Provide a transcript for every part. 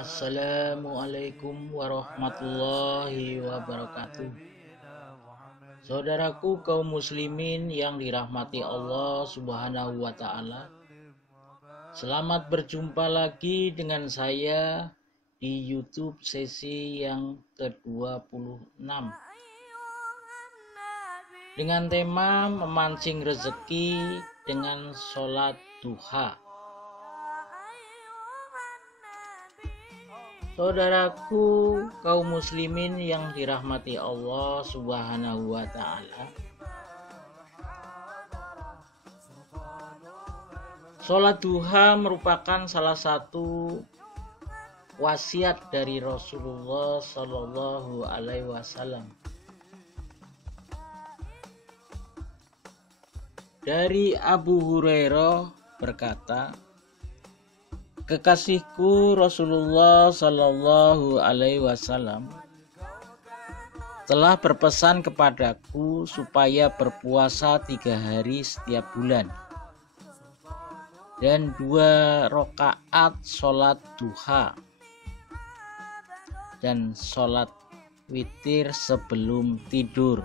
Assalamualaikum warahmatullahi wabarakatuh. Saudaraku kaum muslimin yang dirahmati Allah Subhanahu wa ta'ala, selamat berjumpa lagi dengan saya di YouTube sesi yang ke-26 dengan tema memancing rezeki dengan sholat duha. Saudaraku kaum muslimin yang dirahmati Allah Subhanahu wa ta'ala, sholat duha merupakan salah satu wasiat dari Rasulullah Shallallahu Alaihi Wasallam. Dari Abu Hurairah berkata, kekasihku Rasulullah Shallallahu Alaihi Wasallam telah berpesan kepadaku supaya berpuasa 3 hari setiap bulan dan 2 rakaat sholat duha dan sholat witir sebelum tidur.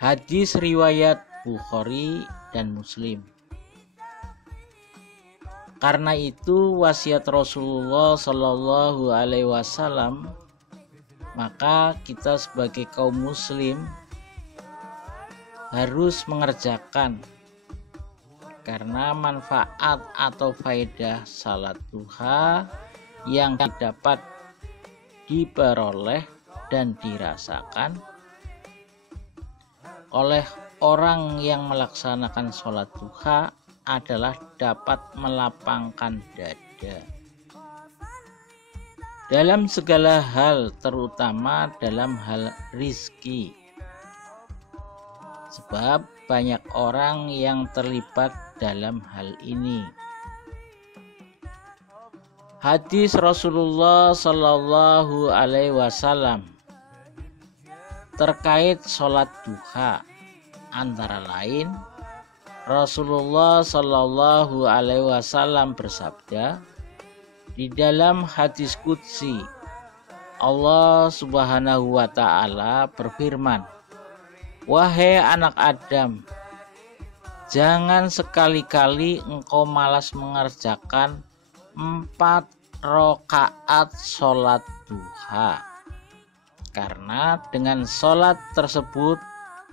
Hadis riwayat Bukhari dan Muslim. Karena itu wasiat Rasulullah Shallallahu Alaihi Wasallam, maka kita sebagai kaum muslim harus mengerjakan, karena manfaat atau faedah salat duha yang dapat diperoleh dan dirasakan oleh orang yang melaksanakan sholat duha adalah dapat melapangkan dada dalam segala hal, terutama dalam hal rizki, sebab banyak orang yang terlibat dalam hal ini. Hadis Rasulullah Shallallahu Alaihi Wasallam terkait sholat duha antara lain, Rasulullah Shallallahu Alaihi Wasallam bersabda di dalam hadis qudsi, Allah Subhanahu wa ta'ala berfirman, wahai anak Adam, jangan sekali-kali engkau malas mengerjakan 4 rakaat sholat duha, karena dengan sholat tersebut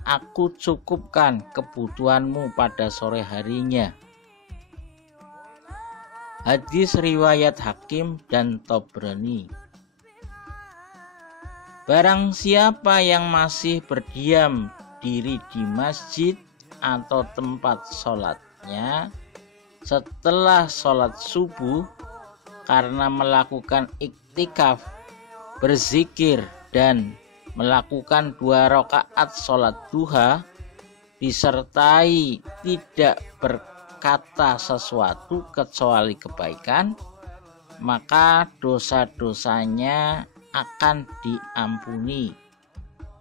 aku cukupkan kebutuhanmu pada sore harinya. Hadis riwayat Hakim dan Tabrani. Barang siapa yang masih berdiam diri di masjid atau tempat sholatnya setelah sholat subuh karena melakukan iktikaf, berzikir, dan melakukan 2 rakaat sholat duha disertai tidak berkata sesuatu kecuali kebaikan, maka dosa-dosanya akan diampuni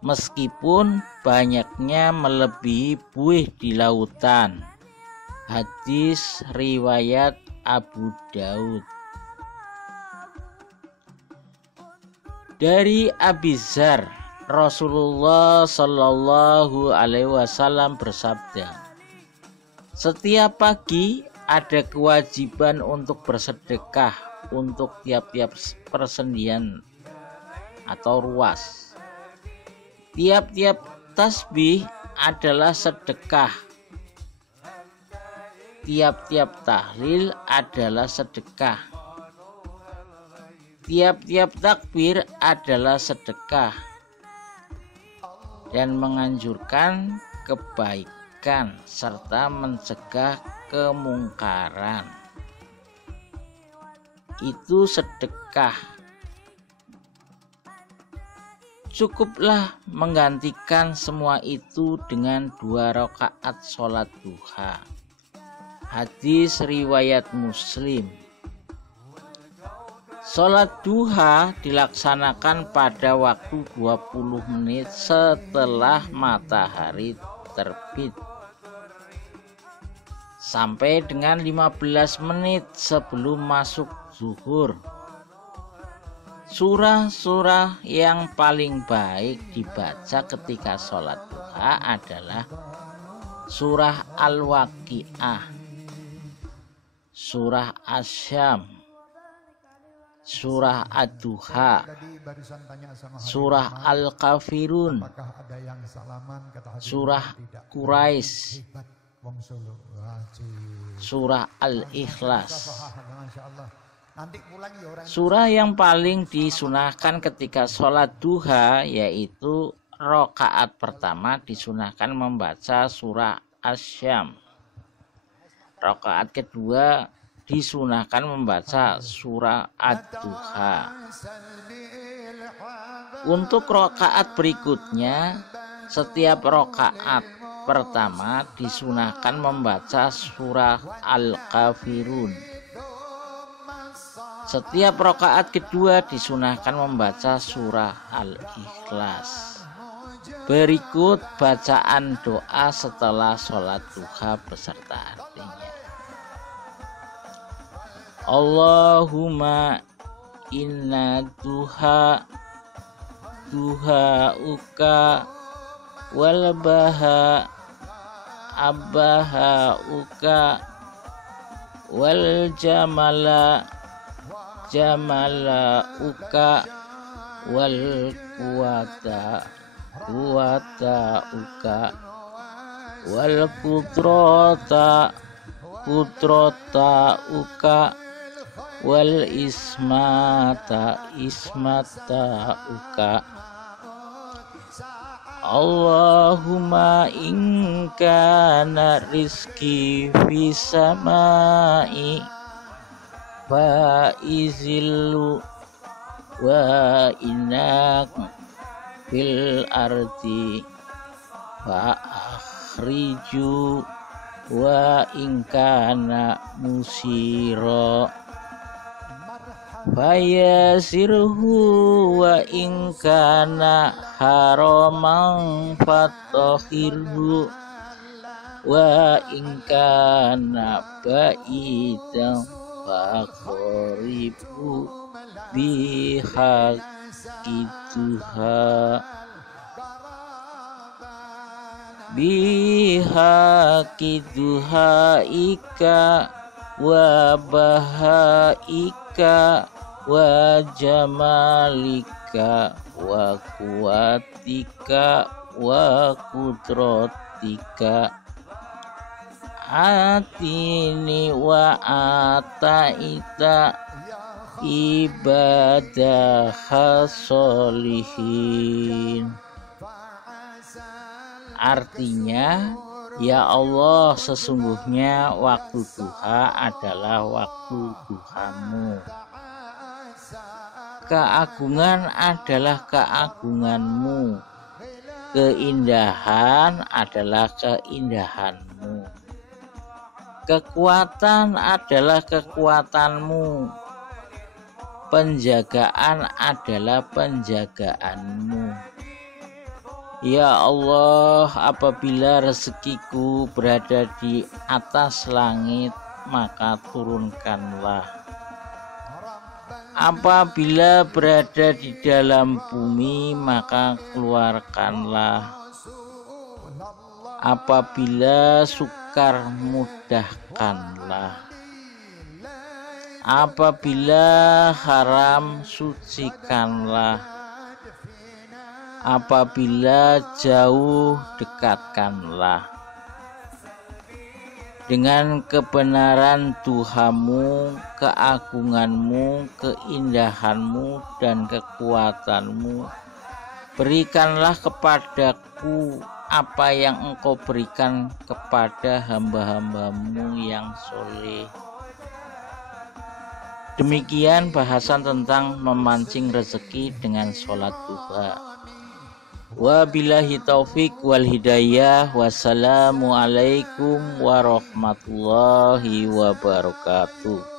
meskipun banyaknya melebihi buih di lautan. Hadis riwayat Abu Daud. Dari Abi Dzar, Rasulullah Shallallahu Alaihi Wasallam bersabda, setiap pagi ada kewajiban untuk bersedekah untuk tiap-tiap persendian atau ruas. Tiap-tiap tasbih adalah sedekah. Tiap-tiap tahlil adalah sedekah. Tiap-tiap takbir adalah sedekah, dan menganjurkan kebaikan serta mencegah kemungkaran. Itu sedekah. Cukuplah menggantikan semua itu dengan 2 rakaat sholat duha. Hadis riwayat Muslim. Sholat duha dilaksanakan pada waktu 20 menit setelah matahari terbit. sampai dengan 15 menit sebelum masuk zuhur. Surah-surah yang paling baik dibaca ketika sholat duha adalah surah Al-Waqiah, surah Asy-Syam, surah Ad-Duha, surah Al-Kafirun, surah Quraisy, surah Al-Ikhlas. Surah yang paling disunahkan ketika sholat duha yaitu rakaat pertama disunahkan membaca surah Asy-Syam. Rakaat kedua disunahkan membaca surah Ad-Duha. Untuk rakaat berikutnya, setiap rakaat pertama disunahkan membaca surah Al-Kafirun. Setiap rakaat kedua disunahkan membaca surah Al-Ikhlas. Berikut bacaan doa setelah sholat duha beserta artinya. Allahumma inna duhauka wal baha abbahauka wal jamalauka wal kuwatauka wal kudrata wal ismatauka. Allahumma in kana rizki fis samai fa izillu wa inak fil ardi fa akhriju wa in kana musira fayasirhu wa in kana haraman fatahirhu wa in kana ba'idan faqribu bihaqiduha ika wa bahaika wa jamalika wa kuwatika wa kudratika atini wa ataita ibadah sholihin. Artinya, ya Allah, sesungguhnya waktu duha adalah waktu duhamu. Keagungan adalah keagunganmu. Keindahan adalah keindahanmu. Kekuatan adalah kekuatanmu. Penjagaan adalah penjagaanmu. Ya Allah, apabila rezekiku berada di atas langit, maka turunkanlah. Apabila berada di dalam bumi, maka keluarkanlah. Apabila sukar, mudahkanlah. Apabila haram, sucikanlah. Apabila jauh, dekatkanlah. Dengan kebenaran duhamu, keagunganmu, keindahanmu, dan kekuatanmu, berikanlah kepadaku apa yang engkau berikan kepada hamba-hambamu yang soleh. Demikian bahasan tentang memancing rezeki dengan sholat duha. Wabillahi taufik wal hidayah. Wassalamualaikum warahmatullahi wabarakatuh.